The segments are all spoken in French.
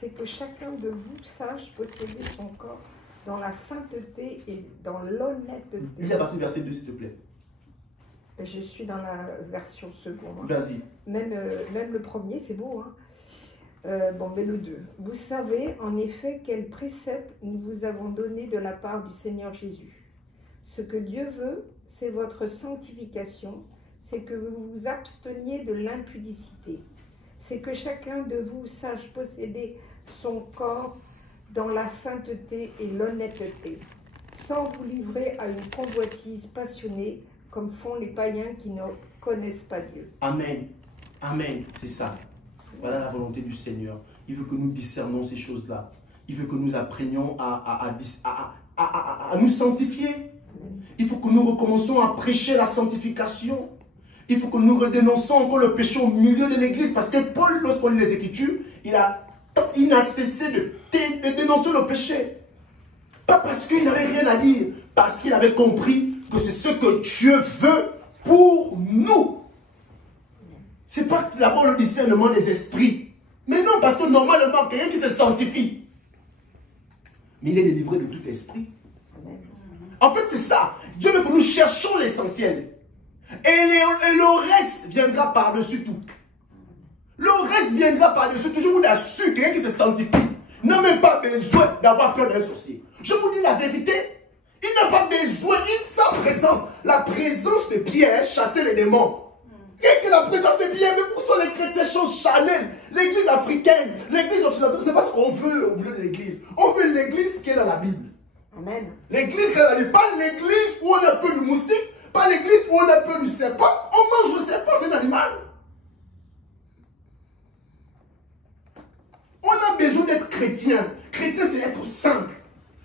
C'est que chacun de vous sache posséder son corps dans la sainteté et dans l'honnêteté. Lis la partie verset 2, s'il te plaît. Je suis dans la version seconde. Vas-y. Même le premier, c'est beau. Bon, mais le 2. Vous savez en effet quel précepte nous vous avons donné de la part du Seigneur Jésus. Ce que Dieu veut, c'est votre sanctification, c'est que vous vous absteniez de l'impudicité. C'est que chacun de vous sache posséder son corps dans la sainteté et l'honnêteté, sans vous livrer à une convoitise passionnée, comme font les païens qui ne connaissent pas Dieu. Amen. Amen. C'est ça. Voilà la volonté du Seigneur. Il veut que nous discernons ces choses-là. Il veut que nous apprenions à nous sanctifier. Il faut que nous recommencions à prêcher la sanctification. Il faut que nous redénonçons encore le péché au milieu de l'église. Parce que Paul, lorsqu'on lit les Écritures, il n'a cessé de dénoncer le péché. Pas parce qu'il n'avait rien à dire. Parce qu'il avait compris que c'est ce que Dieu veut pour nous. Ce n'est pas d'abord le discernement des esprits. Mais non, parce que normalement, quelqu'un qui se sanctifie, mais il est délivré de tout esprit. En fait, c'est ça. Dieu veut que nous cherchions l'essentiel. Et le reste viendra par-dessus tout. Le reste viendra par-dessus tout. Je vous l'assure, quelqu'un qui se sanctifie n'a même pas besoin d'avoir peur d'un sorcier. Je vous dis la vérité. Il n'a pas besoin, sa présence, la présence de Pierre chassait les démons. Et que la présence de Pierre, mais pour ça les chrétiens chose charnelle. L'église africaine, l'église occidentale, ce n'est pas ce qu'on veut au milieu de l'église. On veut l'église qui est dans la Bible. Amen. L'église qui est dans la Bible, pas l'église où on a peur du moustique, pas l'église où on a peur du serpent. On mange le serpent, c'est un animal. On a besoin d'être chrétien. Chrétien, c'est être simple,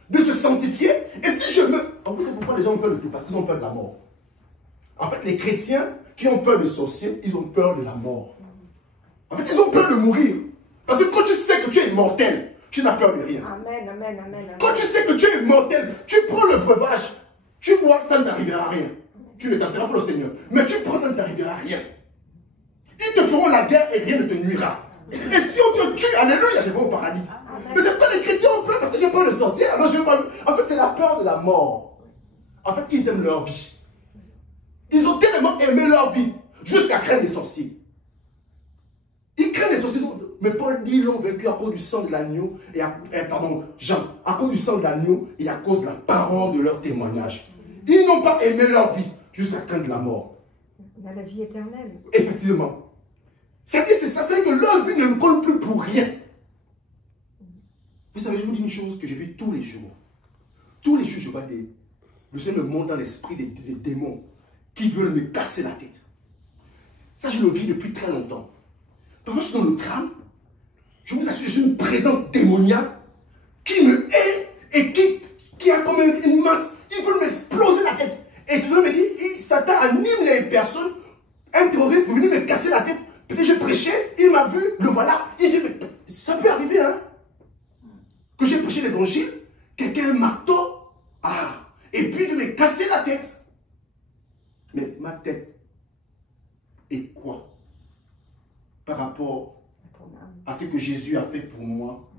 de se sanctifier. Et si je me... En plus, c'est pourquoi les gens ont peur de tout, parce qu'ils ont peur de la mort. En fait, les chrétiens qui ont peur des sorciers, ils ont peur de la mort. En fait, ils ont peur de mourir. Parce que quand tu sais que tu es immortel, tu n'as peur de rien. Amen, amen, amen, amen. Quand tu sais que tu es immortel, tu prends le breuvage, tu bois, ça ne t'arrivera à rien. Tu ne t'enterras pas le Seigneur. Mais tu prends, ça ne t'arrivera à rien. Ils te feront la guerre et rien ne te nuira. Et si on te tue, alléluia, je vais au paradis. Amen. Mais c'est pas les chrétiens ont peur parce que j'ai peur de sorcier. Alors je vais pas... En fait, c'est la peur de la mort. En fait, ils aiment leur vie. Ils ont tellement aimé leur vie jusqu'à craindre les sorciers. Ils craignent les sorciers. Mais Paul dit, ils l'ont vaincu à cause du sang de l'agneau, pardon, Jean, à cause du sang de l'agneau et à cause de la parole de leur témoignage. Ils n'ont pas aimé leur vie jusqu'à craindre la mort. Dans la vie éternelle. Effectivement. C'est ça, c'est que leur vie ne compte plus pour rien. Vous savez, je vous dis une chose que je vis tous les jours. Tous les jours, je vois le Seigneur me montre dans l'esprit des démons qui veulent me casser la tête. Ça, je le vis depuis très longtemps. Parfois, je suis dans le tram, je vous assure, j'ai une présence démoniaque qui me hait et qui a comme une masse. Ils veulent m'exploser la tête. Et je me dis, Satan anime les personnes. Un terroriste est venu me casser la tête. Puis je prêchais, il m'a vu, le voilà. Il dit, mais ça peut arriver, hein. Que j'ai prêché l'évangile, quelqu'un a un marteau. Ah, et puis il me casser la tête. Mais ma tête est quoi par rapport à ce que Jésus a fait pour moi?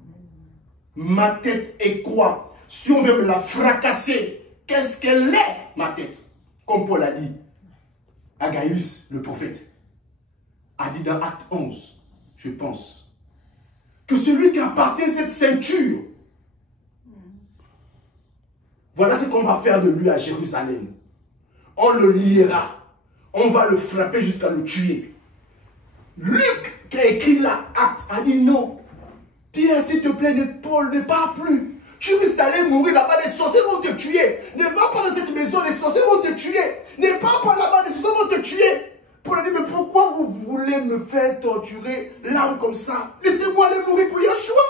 Ma tête est quoi? Si on veut me la fracasser, qu'est-ce qu'elle est, ma tête? Comme Paul a dit à Gaius, le prophète, a dit dans Acte 11, je pense, que celui qui appartient à cette ceinture, voilà ce qu'on va faire de lui à Jérusalem. On le liera, on va le frapper jusqu'à le tuer. Luc, qui a écrit là, Acte, a dit non. Pierre, s'il te plaît, Paul, ne pars plus. Tu risques d'aller mourir là-bas, les sorciers vont te tuer. Ne va pas dans cette maison, les sorciers vont te tuer. Ne pars pas là-bas, les sorciers vont te tuer. Paul a dit, mais pourquoi vous voulez me faire torturer l'âme comme ça? Laissez-moi aller mourir pour Yeshua.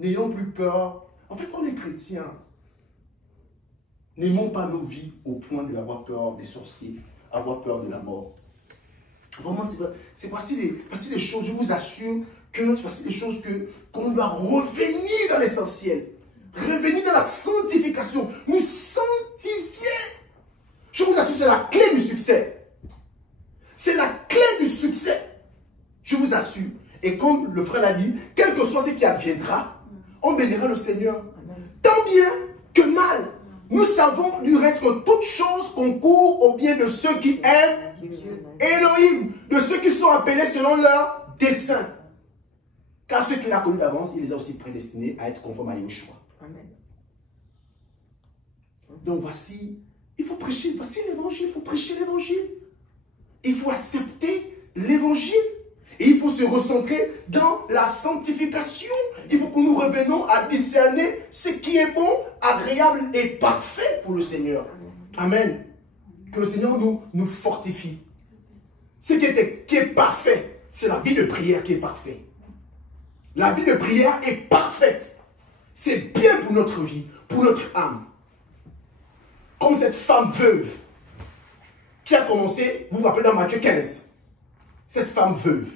N'ayons plus peur. En fait, on est chrétiens. N'aimons pas nos vies au point d'avoir peur des sorciers, avoir peur de la mort. Vraiment, c'est voici les choses, je vous assure que voici les choses qu'on doit revenir dans l'essentiel. Revenir dans la sanctification. Nous sanctifier. Je vous assure, c'est la clé du succès. C'est la clé du succès. succès. Je vous assure. Et comme le frère l'a dit, quel que soit ce qui adviendra, on bénira le Seigneur. Tant bien que mal. Nous savons du reste que toute chose concourt au bien de ceux qui aiment Elohim, de ceux qui sont appelés selon leur dessein. Car ceux qu'il a connus d'avance, il les a aussi prédestinés à être conformes à Yeshua. Amen. Donc voici, il faut prêcher, voici l'évangile, il faut prêcher l'évangile. Il faut accepter l'évangile. Et il faut se recentrer dans la sanctification. Il faut que nous revenions à discerner ce qui est bon, agréable et parfait pour le Seigneur. Amen. Que le Seigneur nous fortifie. Ce qui est parfait, c'est la vie de prière qui est parfaite. La vie de prière est parfaite. C'est bien pour notre vie, pour notre âme. Comme cette femme veuve qui a commencé, vous vous rappelez dans Matthieu 15, cette femme veuve,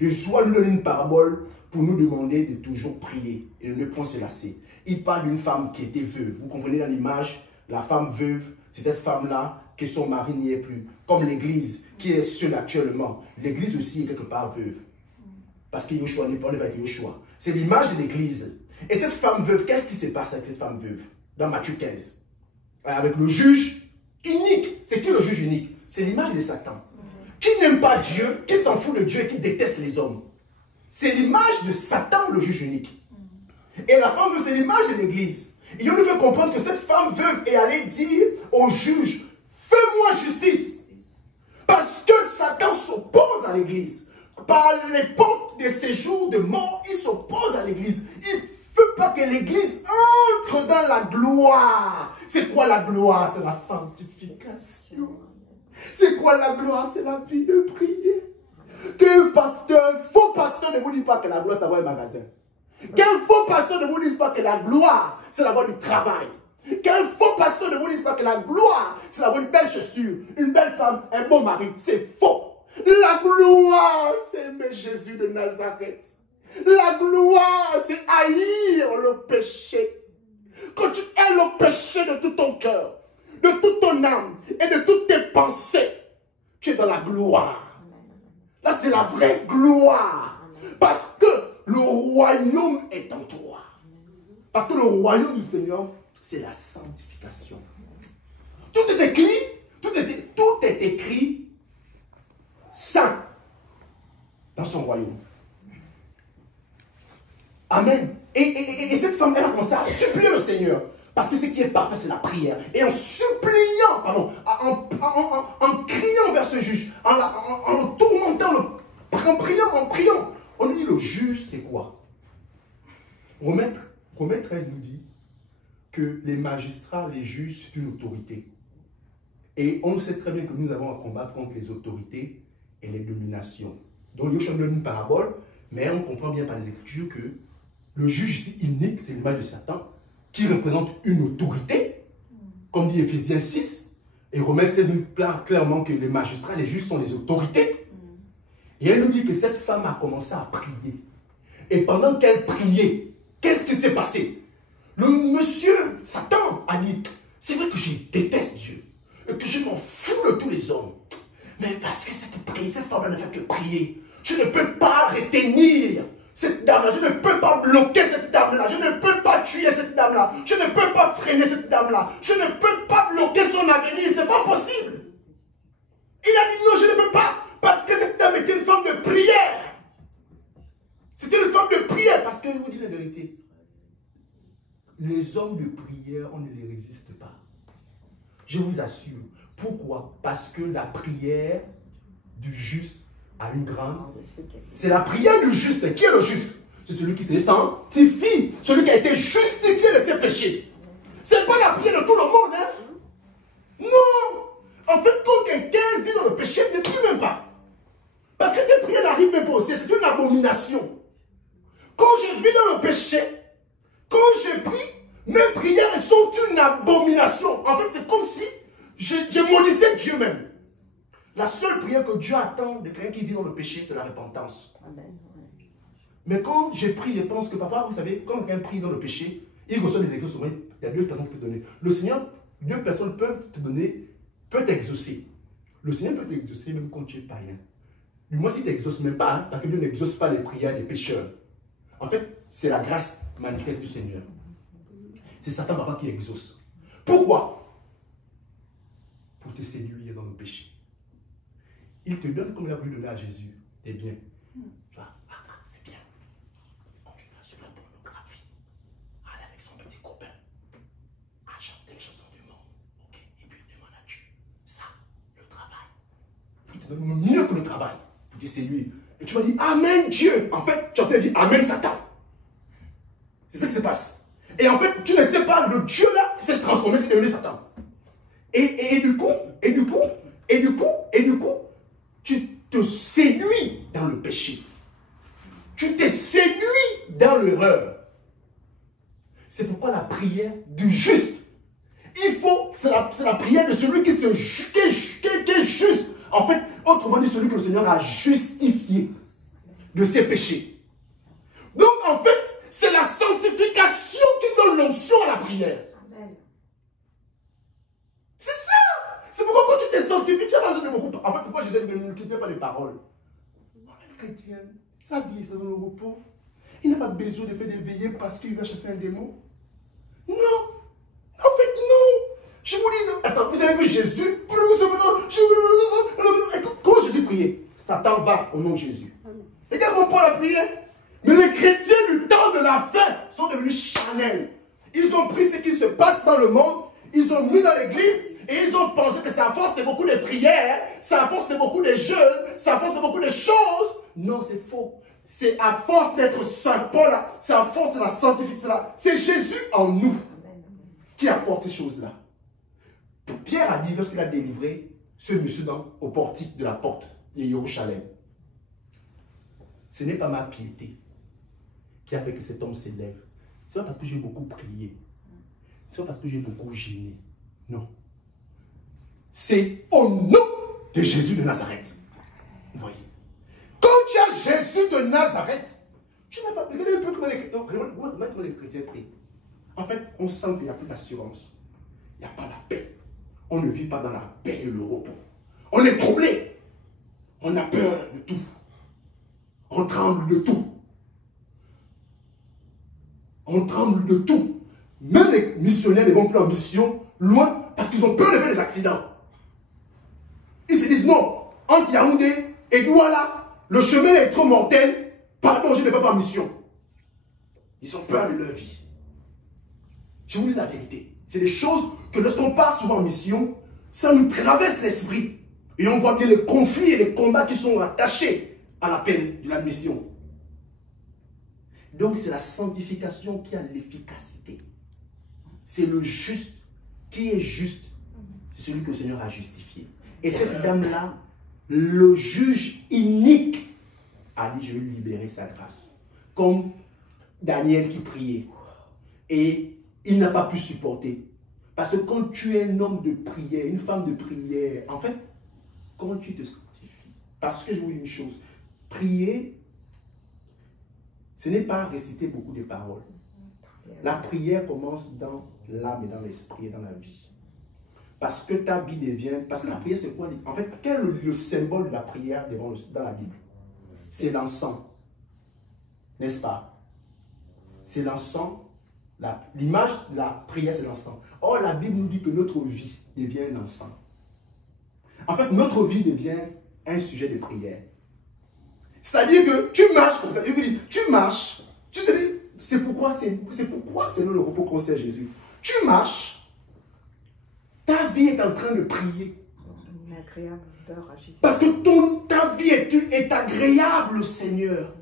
Jésus nous donne une parabole pour nous demander de toujours prier et de ne point se lasser. Il parle d'une femme qui était veuve. Vous comprenez dans l'image, la femme veuve, c'est cette femme-là que son mari n'y est plus. Comme l'église qui est seule actuellement. L'église aussi est quelque part veuve. Parce que Yeshua n'est pas avec Yeshua. C'est l'image de l'église. Et cette femme veuve, qu'est-ce qui se passe avec cette femme veuve dans Matthieu 15? Avec le juge unique. C'est qui le juge unique? C'est l'image de Satan. Qui n'aime pas Dieu, qui s'en fout de Dieu et qui déteste les hommes. C'est l'image de Satan, le juge unique. Et la femme veuve, c'est l'image de l'église. Et on nous fait comprendre que cette femme veuve est allée dire au juge, fais-moi justice. Parce que Satan s'oppose à l'église. Par l'époque de ses jours de mort, il s'oppose à l'église. Il ne veut pas que l'église entre dans la gloire. C'est quoi la gloire? C'est la sanctification. C'est quoi la gloire? C'est la vie de prière. Qu'un faux pasteur ne vous dit pas que la gloire, c'est avoir un magasin. Qu'un faux pasteur ne vous dise pas que la gloire, c'est l'avoir du travail. Qu'un faux pasteur ne vous dise pas que la gloire, c'est d'avoir une belle chaussure, une belle femme, un bon mari. C'est faux. La gloire, c'est aimer Jésus de Nazareth. La gloire, c'est haïr le péché. Quand tu hais le péché de tout ton cœur, de toute ton âme et de toutes tes pensées, tu es dans la gloire. Là, c'est la vraie gloire. Parce que le royaume est en toi. Parce que le royaume du Seigneur, c'est la sanctification. Tout est écrit, tout est écrit saint dans son royaume. Amen. Et cette femme, elle a commencé à supplier le Seigneur. Parce que ce qui est parfait, c'est la prière. Et en suppliant, pardon, en criant vers ce juge, en tourmentant, en priant, on dit le juge, c'est quoi? Romains 13 nous dit que les magistrats, les juges, c'est une autorité. Et on sait très bien que nous avons à combattre contre les autorités et les dominations. Donc, Yoshua donne une parabole, mais on comprend bien par les Écritures que le juge ici unique, c'est l'image de Satan, qui représente une autorité, comme dit Ephésiens 6, et Romains 16 nous déclare clairement que les magistrats, les juges sont les autorités. Et elle nous dit que cette femme a commencé à prier. Et pendant qu'elle priait, qu'est-ce qui s'est passé? Le monsieur, Satan, a dit, c'est vrai que je déteste Dieu, et que je m'en fous de tous les hommes. Mais parce que cette femme ne fait que prier, je ne peux pas retenir cette dame-là, je ne peux pas bloquer cette dame-là, je ne peux pas tuer cette dame-là, je ne peux pas freiner cette dame-là, je ne peux pas bloquer son avenir, c'est pas possible. Il a dit non, je ne peux pas, parce que cette dame était une femme de prière. C'était une femme de prière, parce que je vous dis la vérité, les hommes de prière, on ne les résiste pas. Je vous assure. Pourquoi? Parce que la prière du juste a une grande... C'est la prière du juste. Qui est le juste? C'est celui qui se sanctifie. Celui qui a été justifié de ses péchés. Ce n'est pas la prière de tout le monde. Hein? Non. En fait, quand quelqu'un vit dans le péché, il ne prie même pas. Parce que tes prières n'arrivent même pas au ciel. C'est une abomination. Quand je vis dans le péché, quand je prie, mes prières sont une abomination. En fait, c'est comme si je maudissais Dieu même. La seule prière que Dieu attend de quelqu'un qui vit dans le péché, c'est la repentance. Amen. Mais quand je prie, je pense que parfois, vous savez, quand quelqu'un prie dans le péché, il reçoit des exaucements. Il y a deux personnes qui peuvent donner. Le Seigneur, deux personnes peuvent te donner, peut t'exaucer. Le Seigneur peut t'exaucer même quand tu es païen. Du moins, si tu n'exauces même pas, hein, parce que Dieu n'exauce pas les prières des pécheurs. En fait, c'est la grâce manifeste du Seigneur. C'est Satan parfois qui exauce. Pourquoi? Pour te séduire dans le péché. Il te donne comme il a voulu donner à Jésus. Eh bien, tu vois, c'est bien. Il continue sur la pornographie. Aller avec son petit copain. À chanter les chansons du monde. Ok? Et puis il demande à Dieu. Ça, le travail. Il te donne mieux que le travail. Pour te séduire. Et tu vas dire Amen Dieu. En fait, tu as dit Amen Satan. C'est ça qui se passe. Et en fait, tu ne sais pas, le Dieu là s'est transformé, c'est devenu Satan. Et du coup, tu te séduis dans le péché. Tu te séduis dans l'erreur. C'est pourquoi la prière du juste, c'est la prière de celui qui est juste. En fait, autrement dit, celui que le Seigneur a justifié de ses péchés. Donc, en fait, c'est la sanctification qui donne l'onction à la prière. C'est ça. C'est pourquoi quand tu t'es sanctifié, tu as besoin de beaucoup. En fait, c'est pourquoi Jésus ne multiplie pas les paroles. Un chrétien, sa vie est dans le repos. Il n'a pas besoin de faire des veillées parce qu'il va chasser un démon. Non. En fait, non. Je vous dis non. Attends, vous avez vu Jésus? Comment Jésus priait? Satan va au nom de Jésus. Regarde-moi pas la prière. Mais les chrétiens du temps de la fin sont devenus charnels. Ils ont pris ce qui se passe dans le monde, ils ont mis dans l'église et ils ont pensé que c'est à force de beaucoup de prières, c'est à force de beaucoup de jeûnes, c'est à force de beaucoup de choses. Non, c'est faux. C'est à force d'être saint Paul, c'est à force de la sanctification. C'est Jésus en nous qui apporte ces choses-là. Pierre a dit, lorsqu'il a délivré ce monsieur au portique de la porte de Jérusalem, ce n'est pas ma piété qui a fait que cet homme s'élève. Ce n'est pas parce que j'ai beaucoup prié. Ce n'est pas parce que j'ai beaucoup gêné. Non. C'est au nom de Jésus de Nazareth. Vous voyez. Quand tu as Jésus de Nazareth, tu n'as pas... Regardez un peu comment les chrétiens prient. En fait, on sent qu'il n'y a plus d'assurance. Il n'y a pas la paix. On ne vit pas dans la paix et le repos. On est troublé. On a peur de tout. On tremble de tout. On tremble de tout. Même les missionnaires ne vont plus en mission loin parce qu'ils ont peur de faire des accidents. Ils se disent non, entre Yaoundé et Douala, le chemin est trop mortel. Pardon, je ne vais pas en mission. Ils ont peur de leur vie. Je vous dis la vérité. C'est des choses que lorsqu'on part souvent en mission, ça nous traverse l'esprit. Et on voit bien les conflits et les combats qui sont attachés à la peine de la mission. Donc c'est la sanctification qui a l'efficacité. C'est le juste. Qui est juste? C'est celui que le Seigneur a justifié. Et cette dame-là, le juge inique a dit, je vais libérer sa grâce. Comme Daniel qui priait. Et il n'a pas pu supporter. Parce que quand tu es un homme de prière, une femme de prière, en fait, comment tu te sanctifies? Parce que je vous dis une chose, prier, ce n'est pas réciter beaucoup de paroles. La prière commence dans l'âme et dans l'esprit et dans la vie. Parce que ta vie devient... Parce que la prière, c'est quoi? En fait, quel est le symbole de la prière dans la Bible? C'est l'encens. N'est-ce pas? C'est l'encens. L'image de la prière, c'est l'encens. Or, la Bible nous dit que notre vie devient un encens. En fait, notre vie devient un sujet de prière. C'est-à-dire que tu marches comme ça. Je vous dis, tu marches. Tu te dis, c'est pourquoi c'est le repos qu'on sait Jésus. Tu marches. Ta vie est en train de prier. Une agréable odeur à Jésus. Parce que ta vie est agréable, Seigneur.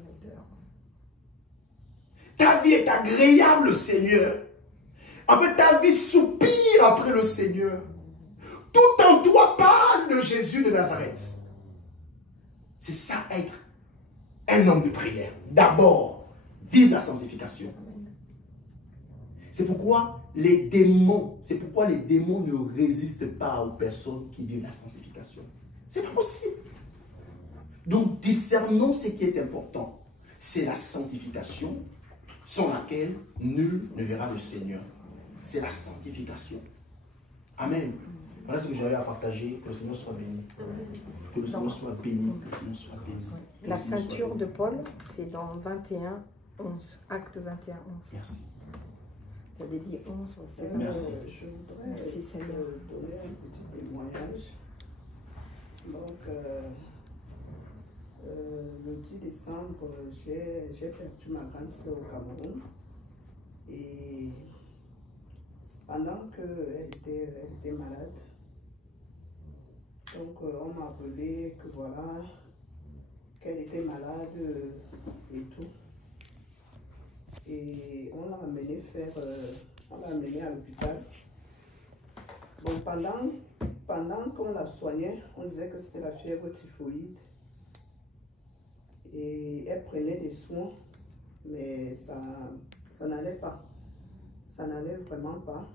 Ta vie est agréable, Seigneur. En fait, ta vie soupire après le Seigneur. Tout en toi parle de Jésus de Nazareth. C'est ça être un homme de prière. D'abord, vivre la sanctification. C'est pourquoi les démons ne résistent pas aux personnes qui vivent la sanctification. C'est pas possible. Donc, discernons ce qui est important. C'est la sanctification sans laquelle nul ne verra le Seigneur. C'est la sanctification. Amen. Voilà ce que j'avais à partager. Que le Seigneur soit béni. Que le Seigneur soit béni. Que le Seigneur soit béni. La ceinture de Paul, c'est dans 21, 11. Acte 21, 11. Merci. Tu avais dit 11. Merci. Je voudrais donner un petit témoignage. Donc, le 10 décembre, j'ai perdu ma grande sœur au Cameroun. Et pendant qu'elle était malade, donc on m'a appelé que voilà, qu'elle était malade et tout. Et on l'a amenée à l'hôpital. Bon, pendant qu'on la soignait, on disait que c'était la fièvre typhoïde. Et elle prenait des soins, mais ça n'allait pas. Ça n'allait vraiment pas.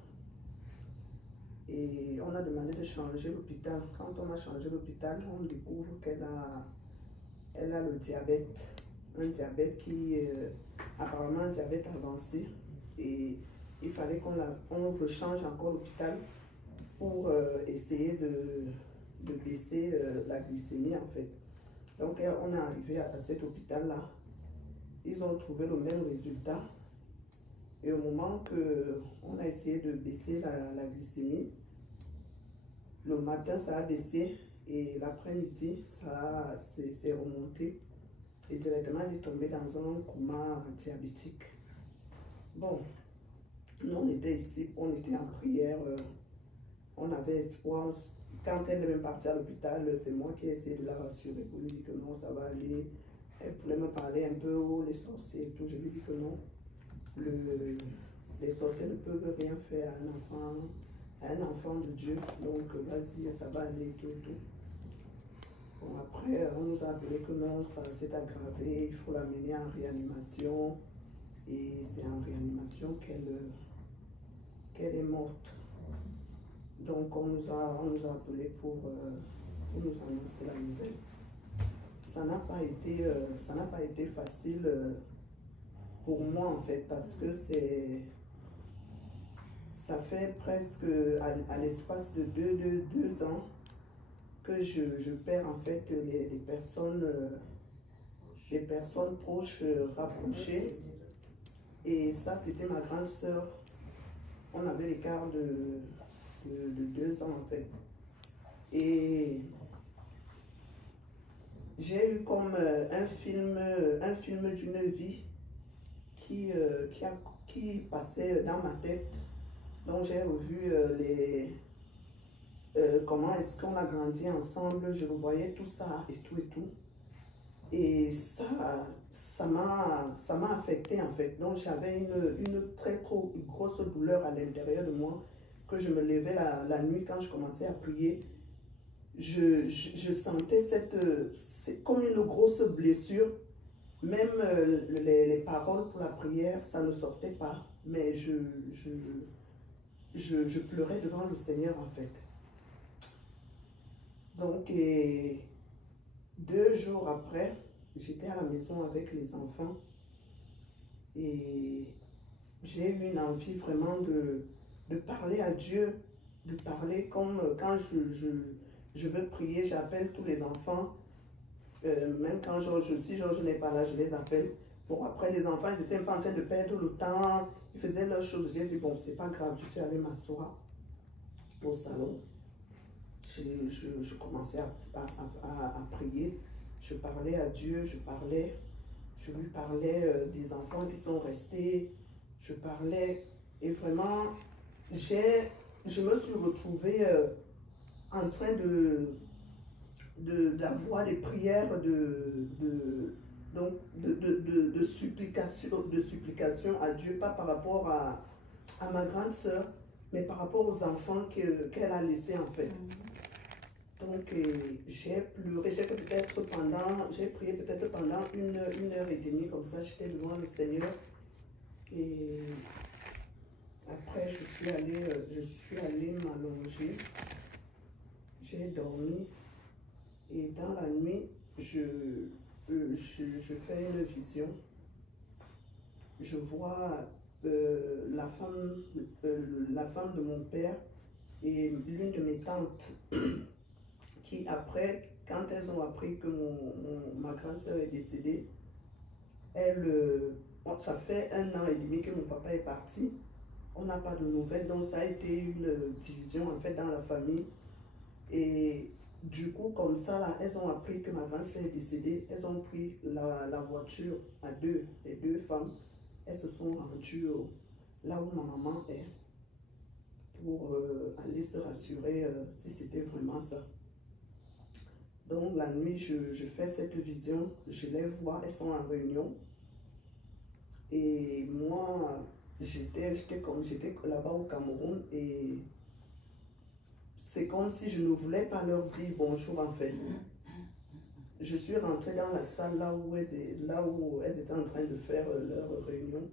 Et on a demandé de changer l'hôpital. Quand on a changé l'hôpital, on découvre qu'elle a le diabète. Un diabète qui est apparemment un diabète avancé. Et il fallait qu'on rechange encore l'hôpital pour essayer de baisser la glycémie en fait. Donc on est arrivé à cet hôpital-là. Ils ont trouvé le même résultat. Et au moment qu'on a essayé de baisser la glycémie, le matin ça a baissé et l'après-midi ça s'est remonté. Et directement elle est tombée dans un coma diabétique. Bon, nous on était ici, on était en prière, on avait espoir. Quand elle est même partie à l'hôpital, c'est moi qui ai essayé de la rassurer pour lui dire que non, ça va aller. Elle voulait me parler un peu les sorciers et tout. Je lui dis que non. Les sorciers ne peuvent rien faire à un enfant de Dieu. Donc vas-y, ça va aller, tout et tout. Bon, après, on nous a appelé que non, ça s'est aggravé, il faut l'amener en réanimation. Et c'est en réanimation qu'elle est morte. Donc on nous a appelé pour nous annoncer la nouvelle. Ça n'a pas été facile pour moi en fait, parce que ça fait presque à l'espace de deux ans que je perds en fait les personnes proches, rapprochées. Et ça, c'était ma grande sœur. On avait l'écart de 2 ans en fait. Et j'ai eu comme un film d'une vie qui passait dans ma tête. Donc j'ai revu comment est-ce qu'on a grandi ensemble. Je revoyais tout ça et tout et tout. Et ça m'a affecté en fait. Donc j'avais une très trop grosse douleur à l'intérieur de moi, que je me levais la nuit quand je commençais à prier. Je sentais c'est comme une grosse blessure. Même les paroles pour la prière, ça ne sortait pas. Mais je pleurais devant le Seigneur en fait. Donc, 2 jours après, j'étais à la maison avec les enfants et j'ai eu une envie vraiment de parler à Dieu, de parler comme quand je veux prier, j'appelle tous les enfants, même quand si Georges n'est pas là, je les appelle. Bon, après les enfants, ils étaient un peu en train de perdre le temps, ils faisaient leurs choses. J'ai dit, bon, c'est pas grave, je suis allée m'asseoir au salon. Je commençais à prier, je parlais à Dieu, je lui parlais des enfants qui sont restés, je parlais et vraiment, je me suis retrouvée en train d'avoir des prières de supplication à Dieu, pas par rapport à ma grande sœur, mais par rapport aux enfants qu'elle a laissés en fait. Donc j'ai pleuré, j'ai prié peut-être pendant 1h30 comme ça, j'étais devant le Seigneur. Et après je suis allée m'allonger, j'ai dormi et dans la nuit je fais une vision. Je vois la femme de mon père Et l'une de mes tantes, qui après, quand elles ont appris que ma grande soeur est décédée, ça fait 1 an et demi que mon papa est parti. On n'a pas de nouvelles, donc ça a été une division en fait dans la famille. Et du coup, comme ça, là, elles ont appris que ma grande soeur est décédée. Elles ont pris la voiture à deux, les 2 femmes. Elles se sont rendues là où ma maman est pour aller se rassurer si c'était vraiment ça. Donc la nuit, je fais cette vision, je les vois, elles sont en réunion. Et moi, j'étais là-bas au Cameroun et c'est comme si je ne voulais pas leur dire bonjour en fait. Je suis rentrée dans la salle là où elles étaient en train de faire leur réunion.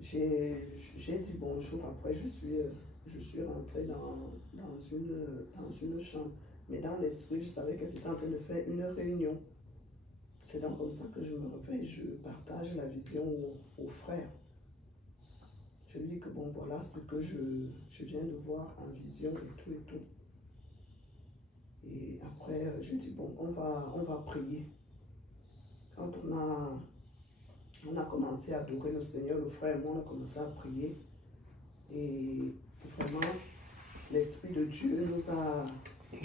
J'ai dit bonjour, après je suis rentrée dans une chambre. Mais dans l'esprit, je savais qu'elles étaient en train de faire une réunion. C'est donc comme ça que je me réveille, je partage la vision aux frères. Je lui dis que bon, voilà ce que je viens de voir en vision et tout et tout. Et après, je dis bon, on va prier. Quand on a commencé à adorer le Seigneur, le frère et moi, on a commencé à prier. Et vraiment, l'Esprit de Dieu nous a...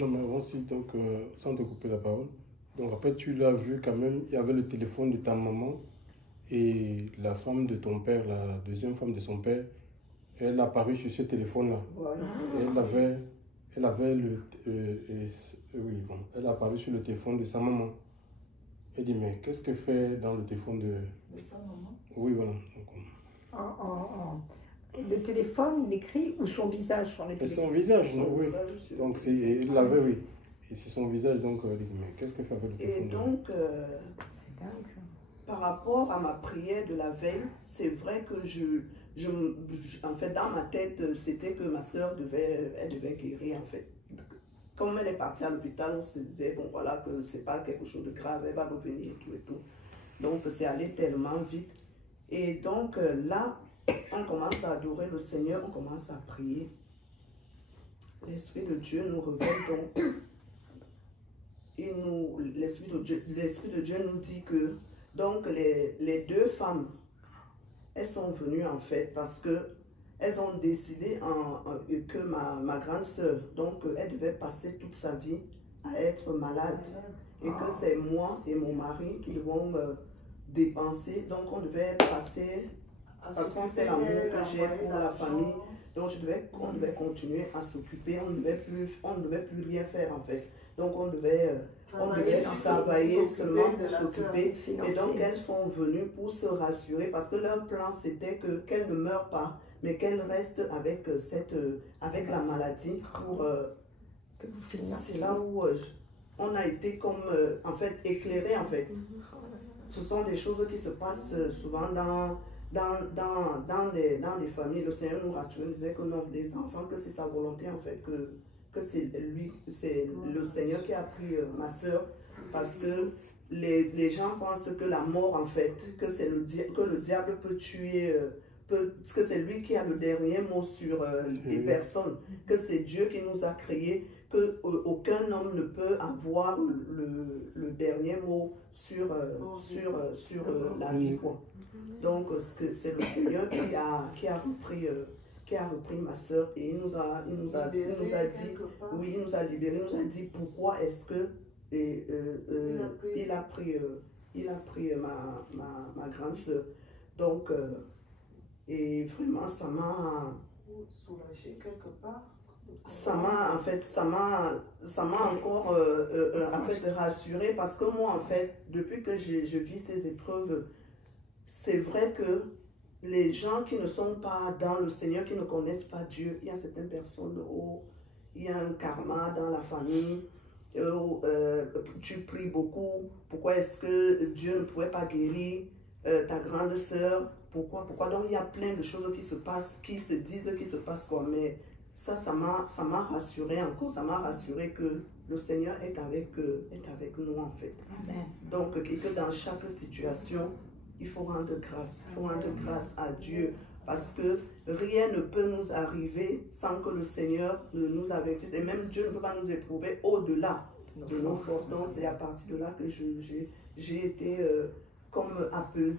Non, mais avant, si, donc, sans te couper la parole, donc après, tu l'as vu quand même, il y avait le téléphone de ta maman et la femme de ton père, la deuxième femme de son père, elle a apparu sur ce téléphone-là. Voilà. Elle avait oui, bon, elle a apparu sur le téléphone de sa maman. Elle dit, mais qu'est-ce qu'elle fait dans le téléphone De sa maman? Oui, voilà. Donc, le téléphone, l'écrit ou son visage sur le téléphone? son visage, non, oui. Visage, donc, il l'avait, oui. Et c'est son visage, donc, elle dit, mais qu'est-ce qu'elle fait avec le téléphone? Et donc, C'est dingue ça. par rapport à ma prière de la veille, c'est vrai que en fait, dans ma tête, c'était que ma soeur elle devait guérir, en fait. Comme elle est partie à l'hôpital, on se disait, bon, voilà, que c'est pas quelque chose de grave, elle va revenir et tout et tout. Donc, c'est allé tellement vite. Et donc, là, on commence à adorer le Seigneur, on commence à prier. L'Esprit de Dieu nous révèle donc. Et l'Esprit de Dieu nous dit que, donc, les 2 femmes, elles sont venues en fait parce que elles ont décidé que ma grande sœur, donc elle devait passer toute sa vie à être malade. Et que c'est moi et mon mari qui devons dépenser. Donc on devait passer, parce qu'on sait l'amour que j'ai pour la famille. Donc on devait continuer à s'occuper, on ne devait plus rien faire en fait. Donc on devait travailler seulement pour s'occuper. Et donc elles sont venues pour se rassurer parce que leur plan c'était qu'elle ne meure pas, mais qu'elle reste avec la maladie pour... c'est là où on a été comme en fait éclairés en fait. Ce sont des choses qui se passent souvent dans les familles. Le Seigneur nous rassure, nous disait que non, les enfants, que c'est sa volonté en fait, que c'est le Seigneur qui a pris ma soeur, parce que les gens pensent que la mort en fait, que le diable peut tuer, que c'est lui qui a le dernier mot sur les personnes, que c'est Dieu qui nous a créés, que aucun homme ne peut avoir le dernier mot sur la vie quoi. Donc c'est le Seigneur qui a repris ma soeur et il nous a dit, oui, il nous a libérés, il nous a dit pourquoi est-ce que il a pris ma grande soeur. Donc et vraiment ça m'a soulagé quelque part. Ça m'a encore rassuré parce que moi en fait depuis que je vis ces épreuves, c'est vrai que les gens qui ne sont pas dans le Seigneur, qui ne connaissent pas Dieu, il y a certaines personnes où il y a un karma dans la famille, tu pries beaucoup, pourquoi est-ce que Dieu ne pouvait pas guérir ta grande sœur, pourquoi, donc il y a plein de choses qui se passent, qui se disent, qui se passent quoi, mais ça m'a rassuré encore, ça m'a rassuré que le Seigneur est avec nous en fait. Amen. Donc que dans chaque situation, il faut rendre grâce à Dieu. Parce que rien ne peut nous arriver sans que le Seigneur nous avertisse. Et même Dieu ne peut pas nous éprouver au-delà de nos forces. Donc c'est à partir de là que j'ai été comme apaisée.